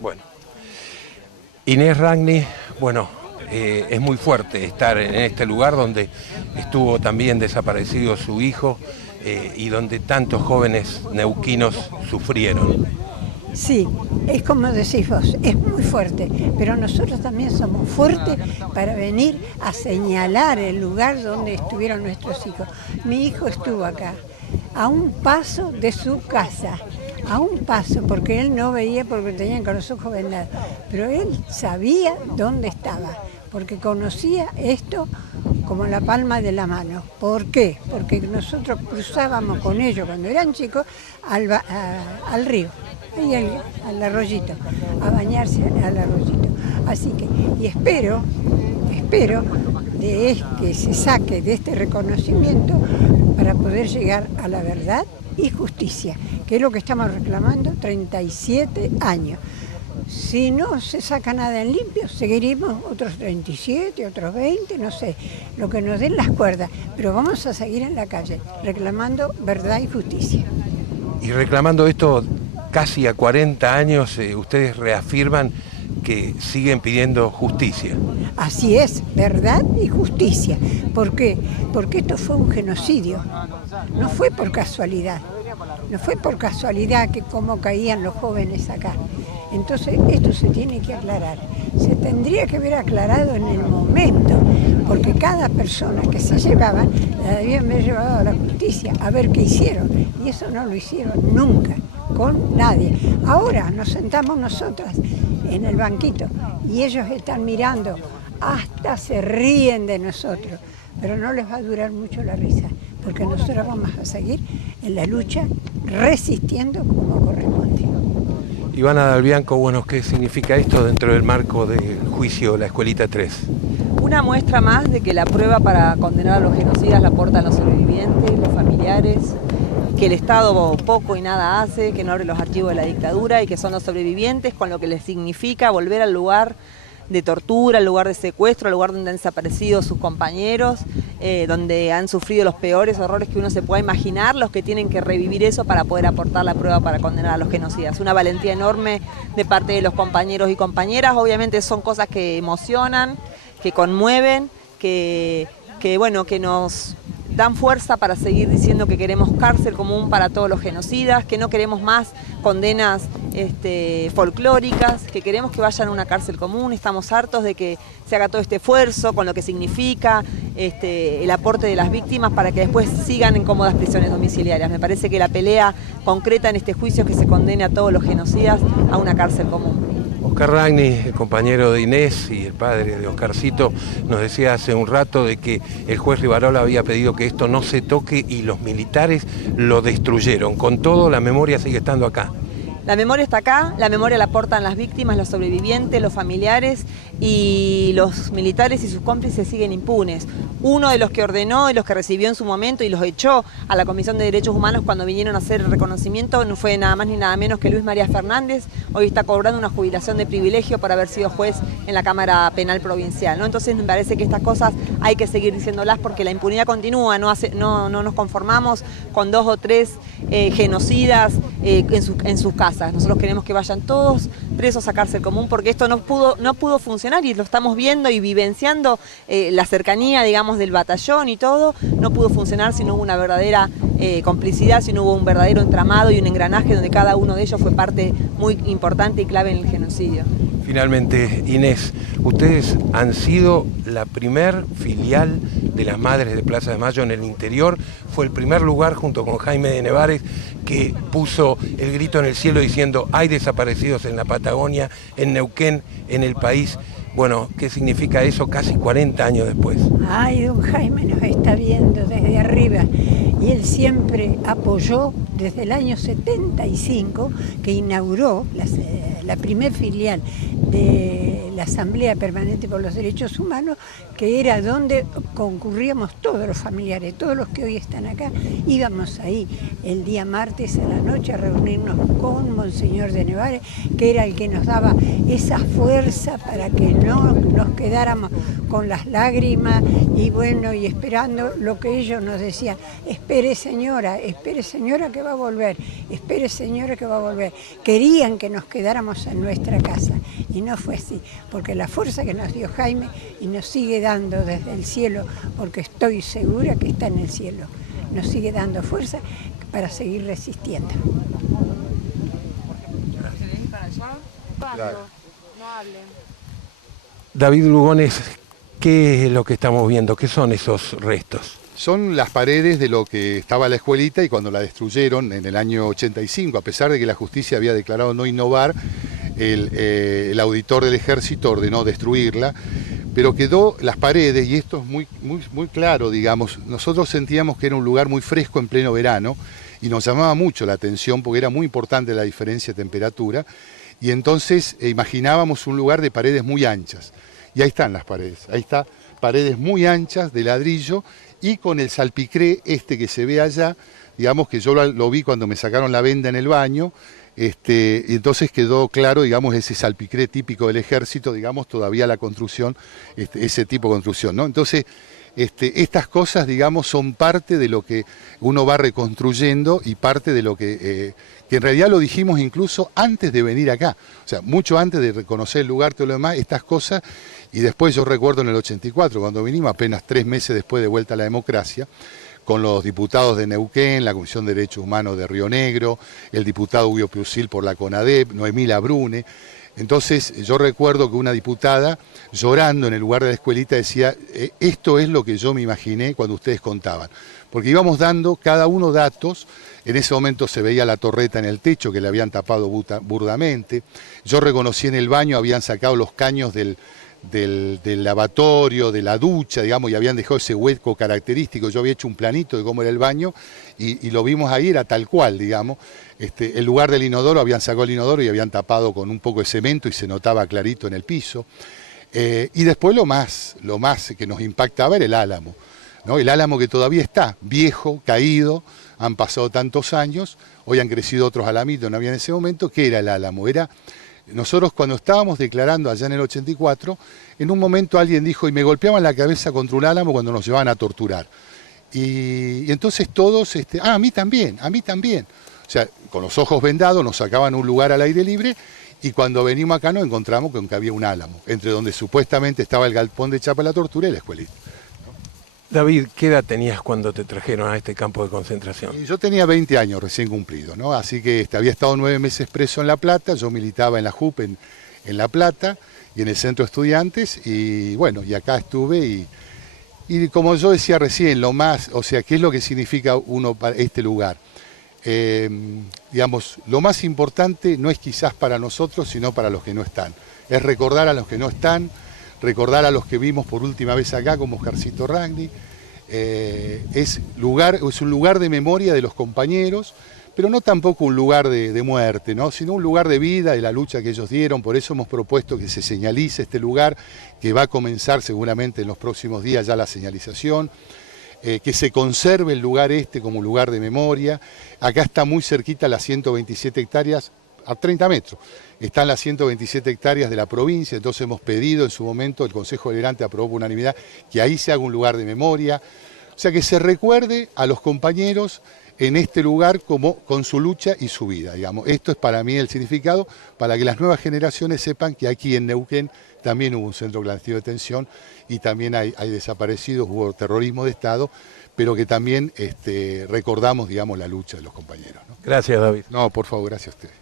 Bueno, Inés Ragni, bueno, es muy fuerte estar en este lugar donde estuvo también desaparecido su hijo y donde tantos jóvenes neuquinos sufrieron. Sí, es como decís vos, es muy fuerte, pero nosotros también somos fuertes para venir a señalar el lugar donde estuvieron nuestros hijos. Mi hijo estuvo acá, a un paso de su casa, a un paso, porque él no veía porque tenían con los ojos vendados, pero él sabía dónde estaba, porque conocía esto como la palma de la mano. ¿Por qué? Porque nosotros cruzábamos con ellos cuando eran chicos al río. Ahí al arroyito, a bañarse al arroyito. Así que, y espero que se saque de este reconocimiento para poder llegar a la verdad y justicia, que es lo que estamos reclamando 37 años. Si no se saca nada en limpio, seguiremos otros 37, otros 20, no sé, lo que nos den las cuerdas, pero vamos a seguir en la calle reclamando verdad y justicia. Y reclamando esto casi a 40 años, ustedes reafirman que siguen pidiendo justicia. Así es, verdad y justicia. ¿Por qué? Porque esto fue un genocidio, no fue por casualidad. No fue por casualidad que cómo caían los jóvenes acá. Entonces esto se tiene que aclarar. Se tendría que haber aclarado en el momento, porque cada persona que se llevaba la debían haber llevado a la justicia a ver qué hicieron. Y eso no lo hicieron nunca, con nadie. Ahora nos sentamos nosotras en el banquito y ellos están mirando, hasta se ríen de nosotros, pero no les va a durar mucho la risa, porque nosotros vamos a seguir en la lucha resistiendo como corresponde. Ivana Dal Bianco, bueno, ¿qué significa esto dentro del marco del juicio de la Escuelita 3? Una muestra más de que la prueba para condenar a los genocidas la aportan los sobrevivientes, los familiares, que el Estado poco y nada hace, que no abre los archivos de la dictadura y que son los sobrevivientes, con lo que les significa volver al lugar de tortura, al lugar de secuestro, al lugar donde han desaparecido sus compañeros, donde han sufrido los peores horrores que uno se pueda imaginar, los que tienen que revivir eso para poder aportar la prueba para condenar a los genocidas. Una valentía enorme de parte de los compañeros y compañeras. Obviamente son cosas que emocionan, que conmueven, que nos dan fuerza para seguir diciendo que queremos cárcel común para todos los genocidas, que no queremos más condenas folclóricas, que queremos que vayan a una cárcel común. Estamos hartos de que se haga todo este esfuerzo con lo que significa el aporte de las víctimas para que después sigan en cómodas prisiones domiciliarias. Me parece que la pelea concreta en este juicio es que se condene a todos los genocidas a una cárcel común. Oscar Ragni, el compañero de Inés y el padre de Oscarcito, nos decía hace un rato de que el juez Rivarola había pedido que esto no se toque y los militares lo destruyeron. Con todo, la memoria sigue estando acá. La memoria está acá, la memoria la aportan las víctimas, los sobrevivientes, los familiares, y los militares y sus cómplices siguen impunes. Uno de los que ordenó y los que recibió en su momento y los echó a la Comisión de Derechos Humanos cuando vinieron a hacer el reconocimiento no fue nada más ni nada menos que Luis María Fernández. Hoy está cobrando una jubilación de privilegio por haber sido juez en la Cámara Penal Provincial, ¿no? Entonces me parece que estas cosas hay que seguir diciéndolas porque la impunidad continúa, no nos conformamos con 2 o 3 genocidas en sus casas. Nosotros queremos que vayan todos presos a cárcel común porque esto no pudo funcionar y lo estamos viendo y vivenciando, la cercanía, digamos, del batallón y todo, no pudo funcionar si no hubo una verdadera complicidad, si no hubo un verdadero entramado y un engranaje donde cada uno de ellos fue parte muy importante y clave en el genocidio. Finalmente, Inés, ustedes han sido la primer filial de las Madres de Plaza de Mayo en el interior, fue el primer lugar junto con Jaime de Nevares que puso el grito en el cielo diciendo hay desaparecidos en la Patagonia, en Neuquén, en el país. Bueno, ¿qué significa eso casi 40 años después? Ay, don Jaime nos está viendo desde arriba y él siempre apoyó desde el año 75 que inauguró la primer filial de la Asamblea Permanente por los Derechos Humanos, que era donde concurríamos todos los familiares, todos los que hoy están acá, íbamos ahí el día martes a la noche a reunirnos con Monseñor de Nevares, que era el que nos daba esa fuerza para que no nos quedáramos con las lágrimas y bueno, y esperando lo que ellos nos decían, espere señora que va a volver, espere señora que va a volver. Querían que nos quedáramos en nuestra casa y no fue así, porque la fuerza que nos dio Jaime y nos sigue dando desde el cielo, porque estoy segura que está en el cielo, nos sigue dando fuerza para seguir resistiendo. Claro. No hablen. David Lugones, ¿qué es lo que estamos viendo? ¿Qué son esos restos? Son las paredes de lo que estaba la escuelita y cuando la destruyeron en el año 85, a pesar de que la justicia había declarado no innovar, el auditor del ejército ordenó destruirla, pero quedó las paredes, y esto es muy claro, digamos, nosotros sentíamos que era un lugar muy fresco en pleno verano y nos llamaba mucho la atención porque era muy importante la diferencia de temperatura, y entonces imaginábamos un lugar de paredes muy anchas. Y ahí están las paredes, ahí está, paredes muy anchas de ladrillo y con el salpicré este que se ve allá, digamos que yo lo vi cuando me sacaron la venda en el baño, y entonces quedó claro, digamos, ese salpicré típico del ejército, digamos, todavía la construcción, ese tipo de construcción, ¿no? Entonces, estas cosas, digamos, son parte de lo que uno va reconstruyendo y parte de lo que en realidad lo dijimos incluso antes de venir acá, o sea, mucho antes de reconocer el lugar, todo lo demás, estas cosas, y después yo recuerdo en el 84, cuando vinimos, apenas 3 meses después de vuelta a la democracia, con los diputados de Neuquén, la Comisión de Derechos Humanos de Río Negro, el diputado Hugo Piusil por la CONADEP, Noemí Labrune. Entonces yo recuerdo que una diputada, llorando en el lugar de la escuelita, decía, esto es lo que yo me imaginé cuando ustedes contaban. Porque íbamos dando cada uno datos, en ese momento se veía la torreta en el techo que le habían tapado burdamente, yo reconocí en el baño, habían sacado los caños del lavatorio, de la ducha, digamos, y habían dejado ese hueco característico. Yo había hecho un planito de cómo era el baño y lo vimos ahí, era tal cual, digamos. El lugar del inodoro, habían sacado el inodoro y habían tapado con un poco de cemento y se notaba clarito en el piso. Y después lo más que nos impactaba era el álamo, ¿no? El álamo que todavía está, viejo, caído, han pasado tantos años, hoy han crecido otros alamitos, no había en ese momento. ¿Qué era el álamo? Nosotros cuando estábamos declarando allá en el 84, en un momento alguien dijo, y me golpeaban la cabeza contra un álamo cuando nos llevaban a torturar. Y entonces todos, a mí también. O sea, con los ojos vendados nos sacaban a un lugar al aire libre y cuando venimos acá nos encontramos con que había un álamo, entre donde supuestamente estaba el galpón de Chapa de la Tortura y la escuelita. David, ¿qué edad tenías cuando te trajeron a este campo de concentración? Y yo tenía 20 años recién cumplidos, ¿no? Así que había estado 9 meses preso en La Plata, yo militaba en la JUP en La Plata y en el Centro de Estudiantes, y bueno, y acá estuve y como yo decía recién, lo más, o sea, ¿qué es lo que significa uno para este lugar? Digamos, lo más importante no es quizás para nosotros, sino para los que no están. Es recordar a los que no están, recordar a los que vimos por última vez acá, como Oscarcito Ragni. Es un lugar de memoria de los compañeros, pero no tampoco un lugar de muerte, ¿no? Sino un lugar de vida, de la lucha que ellos dieron. Por eso hemos propuesto que se señalice este lugar, que va a comenzar seguramente en los próximos días ya la señalización, que se conserve el lugar como un lugar de memoria. Acá está muy cerquita las 127 hectáreas, a 30 metros. Están las 127 hectáreas de la provincia, entonces hemos pedido en su momento, el Consejo Deliberante aprobó por unanimidad, que ahí se haga un lugar de memoria. O sea, que se recuerde a los compañeros en este lugar como con su lucha y su vida, digamos. Esto es para mí el significado, para que las nuevas generaciones sepan que aquí en Neuquén también hubo un centro clandestino de detención y también hay desaparecidos, hubo terrorismo de Estado, pero que también recordamos, digamos, la lucha de los compañeros, ¿no? Gracias, David. No, por favor, gracias a ustedes.